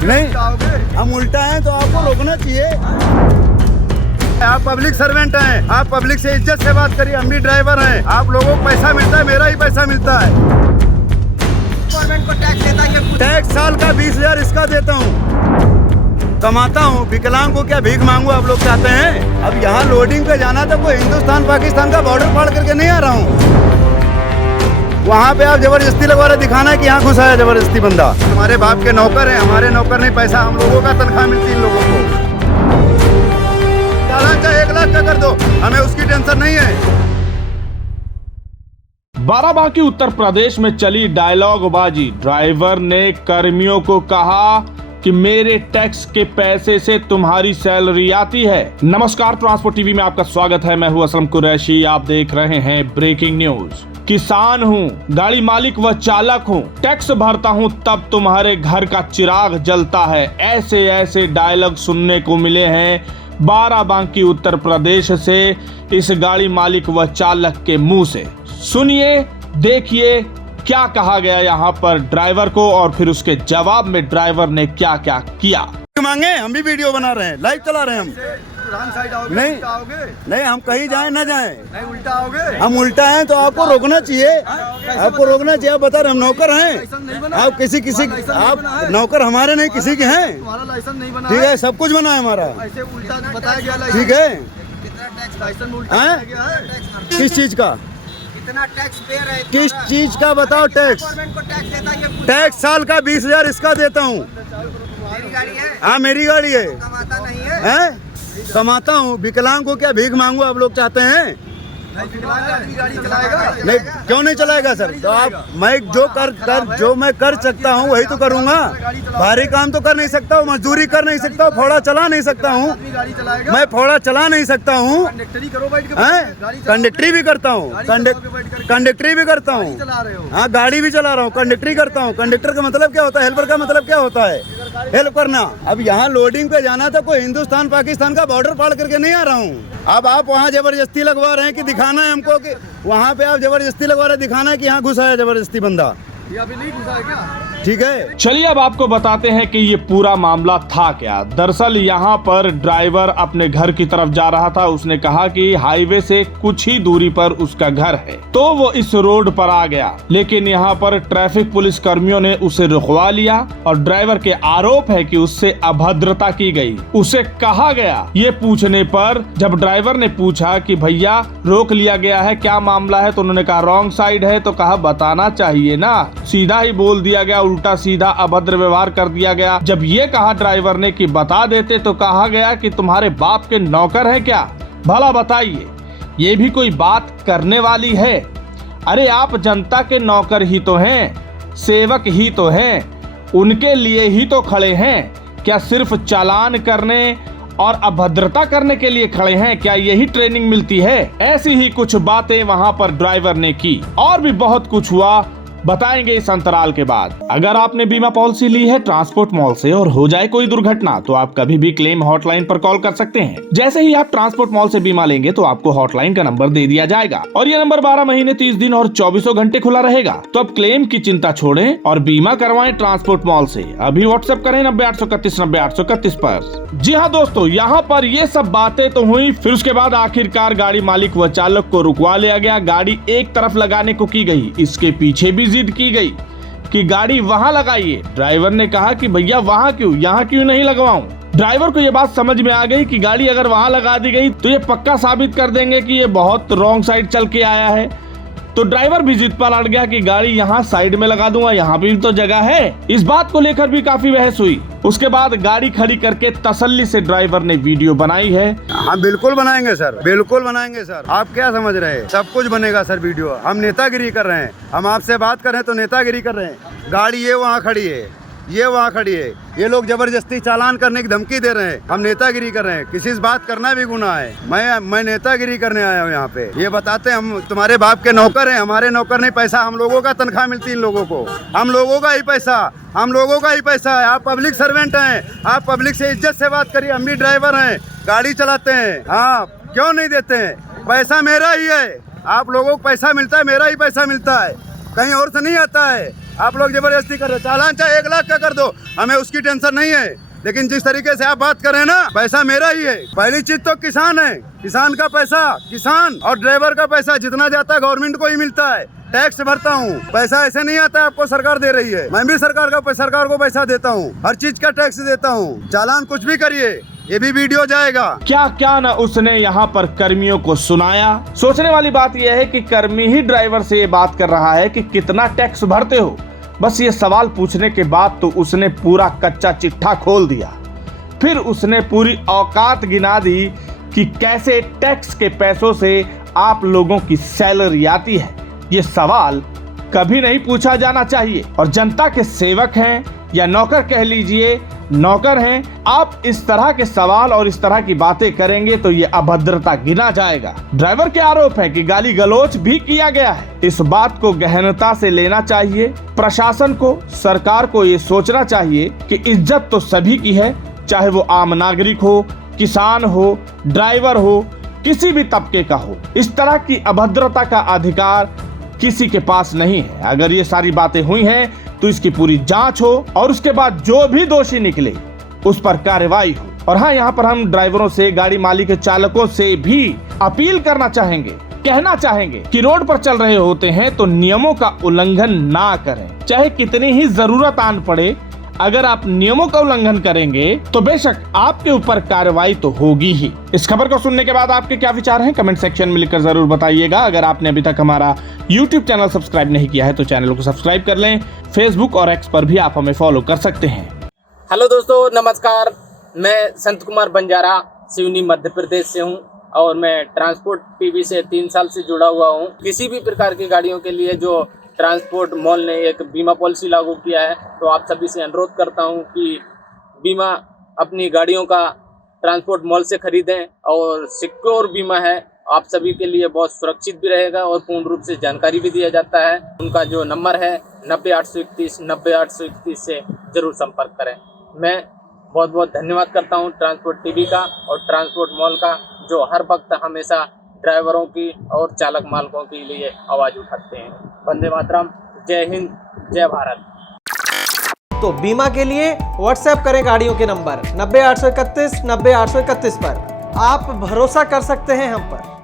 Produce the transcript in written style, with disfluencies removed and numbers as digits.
नहीं, हम उल्टा हैं तो आपको रोकना चाहिए। आप पब्लिक सर्वेंट हैं, आप पब्लिक से इज्जत से बात करिए। हम भी ड्राइवर हैं, आप लोगों को पैसा मिलता है, मेरा ही पैसा मिलता है। गवर्नमेंट को टैक्स देता है, टैक्स साल का 20,000 इसका देता हूँ, कमाता हूँ। विकलांग को क्या भीख मांगू आप लोग चाहते हैं? अब यहाँ लोडिंग पे जाना था, कोई हिंदुस्तान पाकिस्तान का बॉर्डर पार करके नहीं आ रहा हूँ। वहाँ पे आप जबरदस्ती लगवा रहे, दिखाना है कि यहाँ घुसा है जबरदस्ती बंदा। हमारे बाप के नौकर हैं, हमारे नौकर नहीं, पैसा हम लोगों का तनख्वाह मिलती है इन लोगों को। चालान चाहे 1 लाख का कर दो, हमें उसकी टेंशन नहीं है। बाराबांकी उत्तर प्रदेश में चली डायलॉग बाजी। ड्राइवर ने कर्मियों को कहा कि मेरे टैक्स के पैसे से तुम्हारी सैलरी आती है। नमस्कार, ट्रांसपोर्ट टीवी में आपका स्वागत है। मैं हूं असलम कुरैशी, आप देख रहे हैं ब्रेकिंग न्यूज। किसान हूँ, गाड़ी मालिक व चालक हूँ, टैक्स भरता हूँ तब तुम्हारे घर का चिराग जलता है। ऐसे ऐसे डायलॉग सुनने को मिले हैं बाराबांकी उत्तर प्रदेश से इस गाड़ी मालिक व चालक के मुंह से। सुनिए, देखिए क्या कहा गया यहाँ पर ड्राइवर को और फिर उसके जवाब में ड्राइवर ने क्या क्या किया। मांगे, हम भी वीडियो बना रहे हैं, लाइव चला रहे हैं हम। साइड आओगे, नहीं, उल्टा आओगे? नहीं, हम कहीं जाए ना जाए, नहीं उल्टा आओगे। हम उल्टा हैं तो आपको रोकना चाहिए। आपको रोकना चाहिए। आप बता रहे हम नौकर हैं, आप किसी आप नौकर हमारे नहीं, किसी के हैं। तुम्हारा लाइसेंस नहीं बना, ठीक है, सब कुछ बना है हमारा। ऐसे उल्टा बताया गया। ठीक है, कितना टैक्स लाइसेंस उल्टा बताया गया है? किस चीज का? कितना टैक्स पे है? किस चीज का बताओ? टैक्स गवर्नमेंट को टैक्स देता है, टैक्स साल का 20,000 इसका देता हूँ। मेरी गाड़ी है, हाँ मेरी गाड़ी है। कमाता नहीं है, हैं? कमाता हूँ। विकलांग को क्या भीख मांगू आप लोग चाहते हैं? गाड़ी चलाएगा नहीं, क्यों नहीं चलाएगा सर? तो आप, मैं जो मैं कर सकता हूँ वही तो करूँगा। भारी काम तो कर नहीं सकता हूँ, मजदूरी कर नहीं सकता हूँ, फोड़ा चला नहीं सकता हूँ। गाड़ी चलाएगा, मैं फोड़ा चला नहीं सकता हूँ। कंडक्टरी करो बैठ के, कंडक्टरी भी करता हूँ, कंडक्टरी भी करता हूँ। चला रहे हो? हाँ, गाड़ी भी चला रहा हूँ, कंडक्टरी करता हूँ। कंडक्टर का मतलब क्या होता है? हेल्पर का मतलब क्या होता है? हेल्प करना। अब यहाँ लोडिंग पे जाना था, कोई हिंदुस्तान पाकिस्तान का बॉर्डर पार करके नहीं आ रहा हूँ। अब आप वहाँ जबरदस्ती लगवा रहे हैं कि दिखाना है हमको कि वहाँ पे आप जबरदस्ती लगवा रहे हैं, दिखाना है कि यहाँ घुसा है जबरदस्ती बंदा। ये अभी नहीं घुसा है क्या? ठीक है, चलिए अब आपको बताते हैं कि ये पूरा मामला था क्या। दरअसल यहाँ पर ड्राइवर अपने घर की तरफ जा रहा था। उसने कहा कि हाईवे से कुछ ही दूरी पर उसका घर है, तो वो इस रोड पर आ गया। लेकिन यहाँ पर ट्रैफिक पुलिस कर्मियों ने उसे रुकवा लिया और ड्राइवर के आरोप है कि उससे अभद्रता की गई। उसे कहा गया, ये पूछने पर जब ड्राइवर ने पूछा कि भैया रोक लिया गया है, क्या मामला है, तो उन्होंने कहा रॉन्ग साइड है। तो कहा बताना चाहिए ना, सीधा ही बोल दिया गया, उल्टा सीधा अभद्र व्यवहार कर दिया गया। जब ये कहा ड्राइवर ने कि बता देते, तो कहा गया कि तुम्हारे बाप के नौकर हैं क्या? भला बताइए, ये भी कोई बात करने वाली है? अरे आप जनता के नौकर ही तो हैं, सेवक ही तो हैं, उनके लिए ही तो खड़े हैं। क्या सिर्फ चालान करने और अभद्रता करने के लिए खड़े हैं? क्या यही ट्रेनिंग मिलती है? ऐसी ही कुछ बातें वहां पर ड्राइवर ने की और भी बहुत कुछ हुआ, बताएंगे इस अंतराल के बाद। अगर आपने बीमा पॉलिसी ली है ट्रांसपोर्ट मॉल से और हो जाए कोई दुर्घटना, तो आप कभी भी क्लेम हॉटलाइन पर कॉल कर सकते हैं। जैसे ही आप ट्रांसपोर्ट मॉल से बीमा लेंगे तो आपको हॉटलाइन का नंबर दे दिया जाएगा और ये नंबर 12 महीने 30 दिन और 24 घंटे खुला रहेगा। तो अब क्लेम की चिंता छोड़ें और बीमा करवाएं ट्रांसपोर्ट मॉल से। अभी व्हाट्सएप करें 90 831 90 831 पर। जी हाँ दोस्तों, यहाँ पर ये सब बातें तो हुई, फिर उसके बाद आखिरकार गाड़ी मालिक व चालक को रुकवा लिया गया। गाड़ी एक तरफ लगाने को की गई, इसके पीछे भी जिद की गई कि गाड़ी वहां लगाइए। ड्राइवर ने कहा कि भैया वहां क्यों, यहाँ क्यों नहीं लगवाऊं? ड्राइवर को ये बात समझ में आ गई कि गाड़ी अगर वहां लगा दी गई तो ये पक्का साबित कर देंगे कि ये बहुत रॉन्ग साइड चल के आया है। तो ड्राइवर भी जिद पर अड़ गया कि गाड़ी यहाँ साइड में लगा दूंगा, यहाँ भी तो जगह है। इस बात को लेकर भी काफी बहस हुई। उसके बाद गाड़ी खड़ी करके तसल्ली से ड्राइवर ने वीडियो बनाई है। हम बिल्कुल बनाएंगे सर, बिल्कुल बनाएंगे सर। आप क्या समझ रहे हैं? सब कुछ बनेगा सर वीडियो। हम नेतागिरी कर रहे हैं, हम आपसे बात कर रहे हैं तो नेतागिरी कर रहे हैं। गाड़ी ये वहाँ खड़ी है, ये वहाँ खड़ी है, ये लोग जबरदस्ती चालान करने की धमकी दे रहे हैं। हम नेतागिरी कर रहे हैं, किसी से बात करना भी गुनाह है। मैं नेतागिरी करने आया हूँ यहाँ पे। ये बताते हम तुम्हारे बाप के नौकर हैं, हमारे नौकर नहीं, पैसा हम लोगों का तनख्वाह मिलती है इन लोगों को, हम लोगों का ही पैसा, हम लोगों का ही पैसा है। आप पब्लिक सर्वेंट हैं, आप पब्लिक से इज्जत से बात करिए। हम भी ड्राइवर हैं, गाड़ी चलाते हैं। हाँ, क्यों नहीं देते हैं? पैसा मेरा ही है, आप लोगों को पैसा मिलता है, मेरा ही पैसा मिलता है, कहीं और से नहीं आता है। आप लोग जबरदस्ती कर रहे हैं। चालान चाहे 1 लाख का कर दो, हमें उसकी टेंशन नहीं है, लेकिन जिस तरीके से आप बात कर रहे हैं ना, पैसा मेरा ही है। पहली चीज तो किसान है, किसान का पैसा, किसान और ड्राइवर का पैसा जितना जाता है गवर्नमेंट को ही मिलता है। टैक्स भरता हूँ, पैसा ऐसे नहीं आता है, आपको सरकार दे रही है। मैं भी सरकार को पैसा देता हूँ, हर चीज का टैक्स देता हूँ। चालान कुछ भी करिए, ये भी वीडियो जाएगा। क्या क्या न उसने यहाँ पर कर्मियों को सुनाया। सोचने वाली बात यह है कि कर्मी ही ड्राइवर से ये बात कर रहा है कि कितना टैक्स भरते हो। बस ये सवाल पूछने के बाद तो उसने पूरा कच्चा चिट्ठा खोल दिया। फिर उसने पूरी औकात गिना दी कि कैसे टैक्स के पैसों से आप लोगों की सैलरी आती है। ये सवाल कभी नहीं पूछा जाना चाहिए। और जनता के सेवक हैं या नौकर कह लीजिए, नौकर हैं, आप इस तरह के सवाल और इस तरह की बातें करेंगे तो ये अभद्रता गिना जाएगा। ड्राइवर के आरोप है कि गाली गलौज भी किया गया है। इस बात को गहनता से लेना चाहिए। प्रशासन को, सरकार को ये सोचना चाहिए कि इज्जत तो सभी की है, चाहे वो आम नागरिक हो, किसान हो, ड्राइवर हो, किसी भी तबके का हो। इस तरह की अभद्रता का अधिकार किसी के पास नहीं है। अगर ये सारी बातें हुई हैं तो इसकी पूरी जांच हो और उसके बाद जो भी दोषी निकले उस पर कार्रवाई हो। और हाँ, यहाँ पर हम ड्राइवरों से, गाड़ी मालिक चालकों से भी अपील करना चाहेंगे, कहना चाहेंगे कि रोड पर चल रहे होते हैं तो नियमों का उल्लंघन ना करें। चाहे कितनी ही जरूरत आन पड़े, अगर आप नियमों का उल्लंघन करेंगे तो बेशक आपके ऊपर कार्रवाई तो होगी ही। इस खबर को सुनने के बाद आपके क्या विचार हैं, कमेंट सेक्शन में लिखकर जरूर बताइएगा। अगर आपने अभी तक हमारा YouTube चैनल सब्सक्राइब नहीं किया है तो चैनल को सब्सक्राइब कर लें। फेसबुक और एक्स पर भी आप हमें फॉलो कर सकते हैं। हेलो दोस्तों, नमस्कार। मैं संत कुमार बंजारा सिवनी मध्य प्रदेश से हूं और मैं ट्रांसपोर्ट टीवी से 3 साल से जुड़ा हुआ हूं। किसी भी प्रकार की गाड़ियों के लिए जो ट्रांसपोर्ट मॉल ने एक बीमा पॉलिसी लागू किया है, तो आप सभी से अनुरोध करता हूं कि बीमा अपनी गाड़ियों का ट्रांसपोर्ट मॉल से खरीदें और सिक्योर बीमा है, आप सभी के लिए बहुत सुरक्षित भी रहेगा और पूर्ण रूप से जानकारी भी दिया जाता है। उनका जो नंबर है 90 831 90 831 से ज़रूर संपर्क करें। मैं बहुत बहुत धन्यवाद करता हूं ट्रांसपोर्ट टीवी का और ट्रांसपोर्ट मॉल का, जो हर वक्त हमेशा ड्राइवरों की और चालक मालकों के लिए आवाज़ उठाते हैं। वंदे मातरम, जय हिंद, जय भारत। तो बीमा के लिए व्हाट्सएप करें गाड़ियों के नंबर 90 831 90 831 पर। आप भरोसा कर सकते हैं हम पर।